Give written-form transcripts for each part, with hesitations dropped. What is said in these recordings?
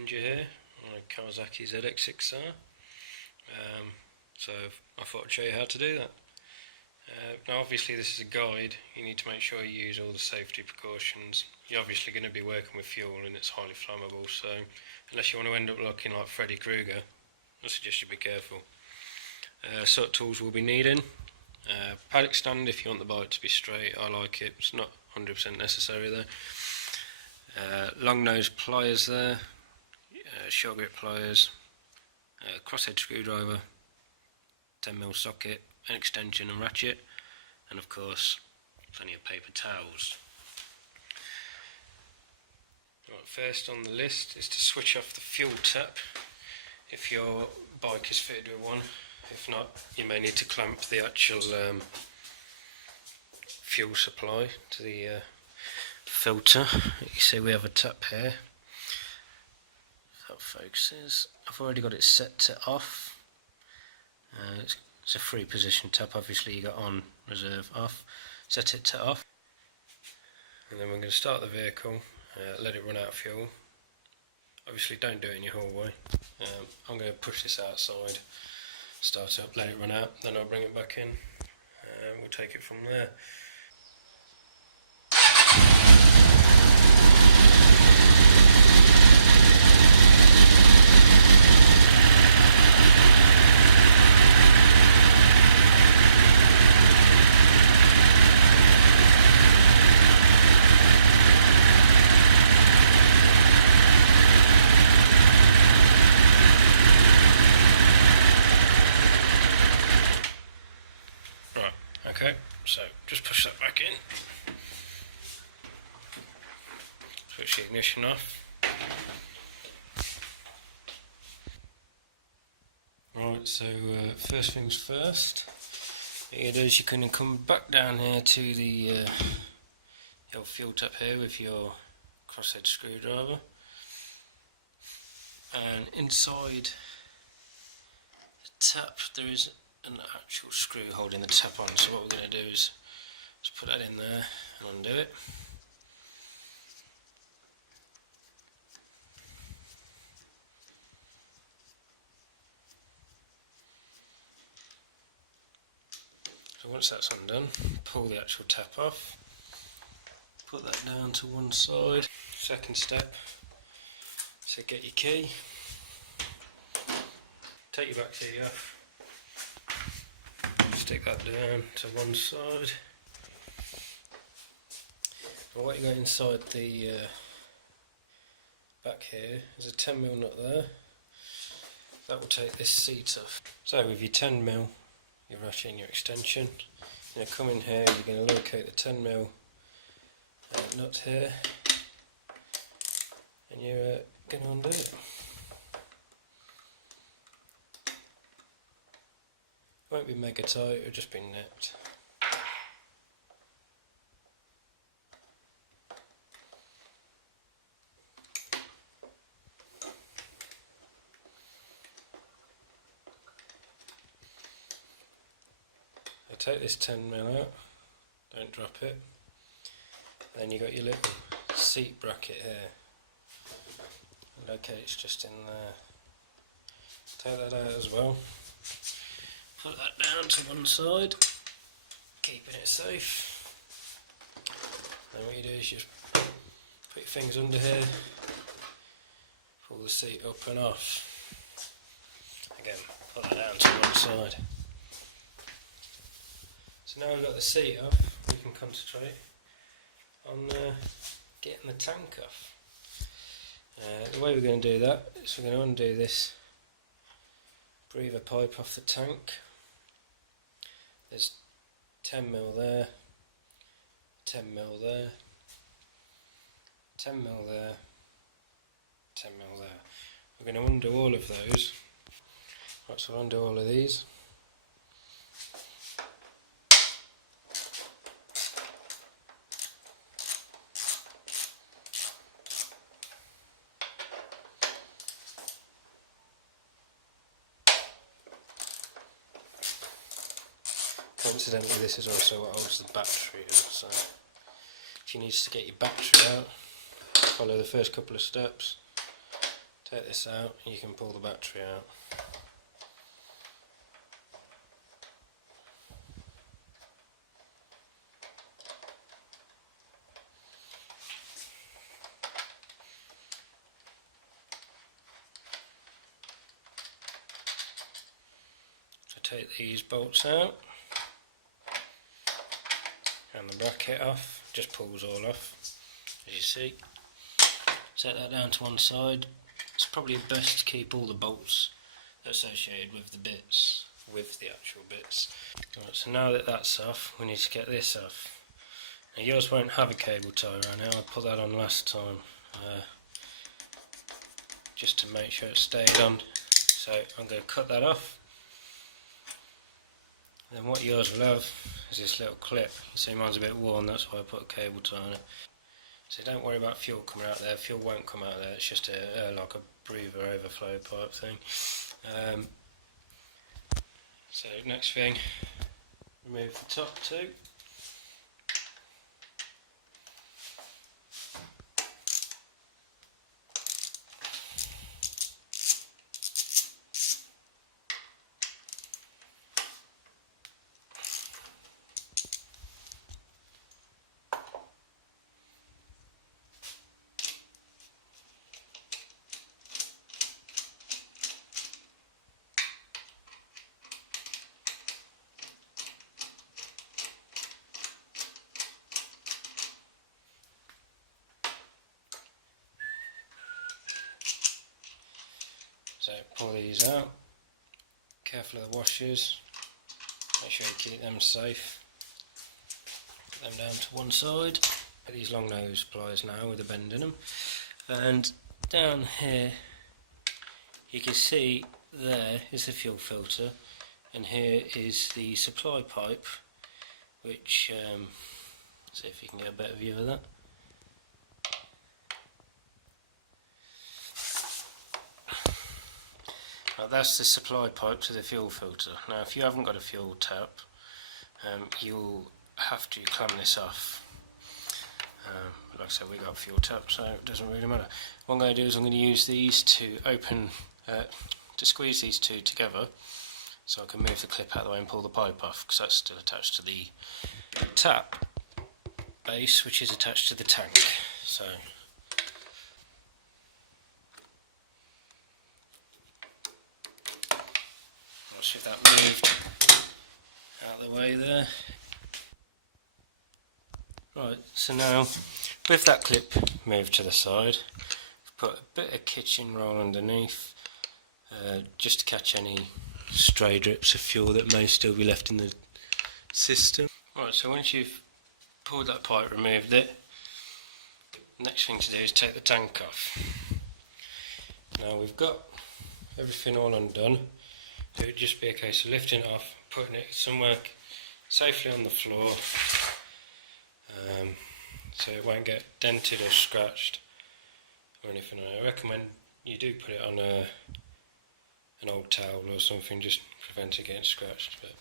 changer here on a Kawasaki zx6r. So I thought I'd show you how to do that. Now obviously this is a guide, you need to make sure you use all the safety precautions. You're obviously going to be working with fuel and it's highly flammable, so unless you want to end up looking like Freddy Krueger, I suggest you be careful. Sort of tools we'll be needing. Paddock stand if you want the bike to be straight, I like it, it's not 100% necessary though. Long nose pliers there, short grip pliers, crosshead screwdriver, 10mm socket, an extension and ratchet, and of course plenty of paper towels. Right, first on the list is to switch off the fuel tap if your bike is fitted with one. If not, you may need to clamp the actual fuel supply to the filter. You see we have a tap here. That focuses. I've already got it set to off. It's a 3-position tap, obviously you got on, reserve, off. Set it to off. And then we're going to start the vehicle, let it run out of fuel. Obviously don't do it in your hallway. I'm going to push this outside, start up, let it run out, then I'll bring it back in, and we'll take it from there. Okay, so just push that back in, switch the ignition off. Right, so first things first, what you do is you can come back down here to the your fuel tap here with your crosshead screwdriver, and inside the tap there is an actual screw holding the tap on, so what we're going to do is just put that in there and undo it. So once that's undone, pull the actual tap off, put that down to one side. Second step, so get your key, take your back key off, stick that down to one side, and what you got inside the back here is a 10mm nut there. That will take this seat off. So with your 10mm, your ratchet and your extension, you're going to come in here, you're going to locate the 10mm nut here, and you're going to undo it. Won't be mega tight, it'll just be nipped. So take this 10mm out, don't drop it. Then you got your little seat bracket here. Locate's just in there. Take that out as well. Put that down to one side, keeping it safe. Then what you do is just put your fingers under here, pull the seat up and off. Again, put that down to one side. So now we've got the seat off, we can concentrate on getting the tank off. The way we're going to do that is we're going to undo this breather pipe off the tank. There's 10mm there, 10mm there, 10mm there, 10mm there. We're going to undo all of those. Right, so we'll undo all of these. Coincidentally, this is also what holds the battery in, so if you need to get your battery out, follow the first couple of steps, Take this out and you can pull the battery out. So take these bolts out and the bracket off, just pulls all off as you see. Set that down to one side. It's probably best to keep all the bolts associated with the bits, with the actual bits. Right, so now that that's off, we need to get this off. Now yours won't have a cable tie around here, I put that on last time, just to make sure it stayed on. So I'm going to cut that off. Then what yours will have is this little clip. You see mine's a bit worn, that's why I put a cable tie on it. So don't worry about fuel coming out there, fuel won't come out there, it's just like a breather overflow pipe thing. So next thing, remove the top two. So pull these out, careful of the washers, make sure you keep them safe. Put them down to one side. Put these long nose pliers now with a bend in them. And down here you can see there is the fuel filter and here is the supply pipe, which, see if you can get a better view of that. That's the supply pipe to the fuel filter. Now if you haven't got a fuel tap, you'll have to clamp this off. Like I said, we got a fuel tap, so it doesn't really matter. What I'm going to do is I'm going to use these to to squeeze these two together, so I can move the clip out of the way and pull the pipe off, because that's still attached to the tap base, which is attached to the tank. So see if that moved out of the way there. Right, so now with that clip moved to the side, put a bit of kitchen roll underneath, just to catch any stray drips of fuel that may still be left in the system. Right, so once you've pulled that pipe, removed it, the next thing to do is take the tank off. Now we've got everything all undone. It would just be a case of lifting it off, putting it somewhere safely on the floor, so it won't get dented or scratched or anything. I recommend you do put it on an old towel or something, just prevent it getting scratched. But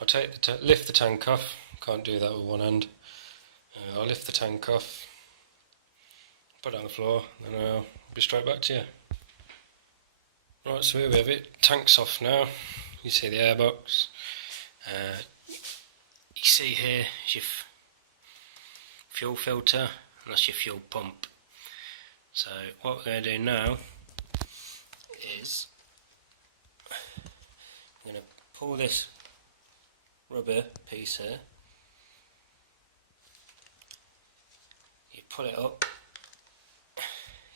I'll take lift the tank off. Can't do that with one hand. I'll lift the tank off, put it on the floor, and I'll be straight back to you. Right, so here we have it, tank's off now. You see the airbox. You see here is your fuel filter, and that's your fuel pump. So what we're going to do now is I'm going to pull this rubber piece here. You pull it up, you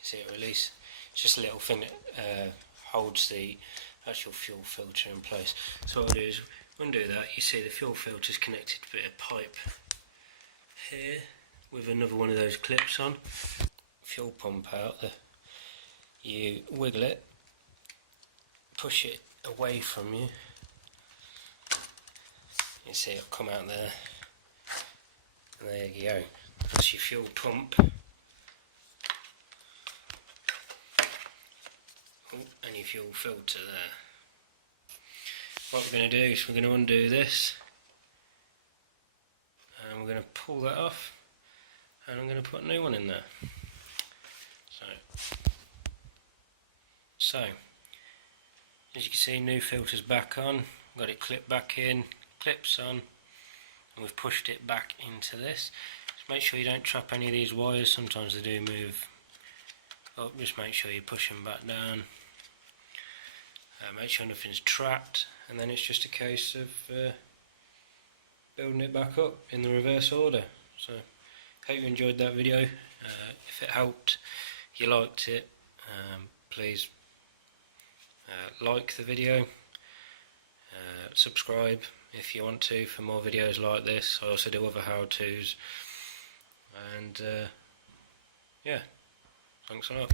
see it release. It's just a little thing that holds the actual fuel filter in place. So what I'll do is undo that. You see the fuel filter is connected to a bit of pipe here with another one of those clips on. Fuel pump out, you wiggle it, push it away from you. You see it'll come out there, and there you go. That's your fuel pump. And your fuel filter there. What we're going to do is we're going to undo this, and we're going to pull that off, and I'm going to put a new one in there. So So, as you can see, new filter's back on, got it clipped back in, clips on, and we've pushed it back into this. Just make sure you don't trap any of these wires, sometimes they do move up, just make sure you push them back down. Make sure nothing's trapped, and then it's just a case of building it back up in the reverse order. So, hope you enjoyed that video. If it helped, you liked it, please like the video, subscribe if you want to for more videos like this. I also do other how-tos, and yeah, thanks a lot.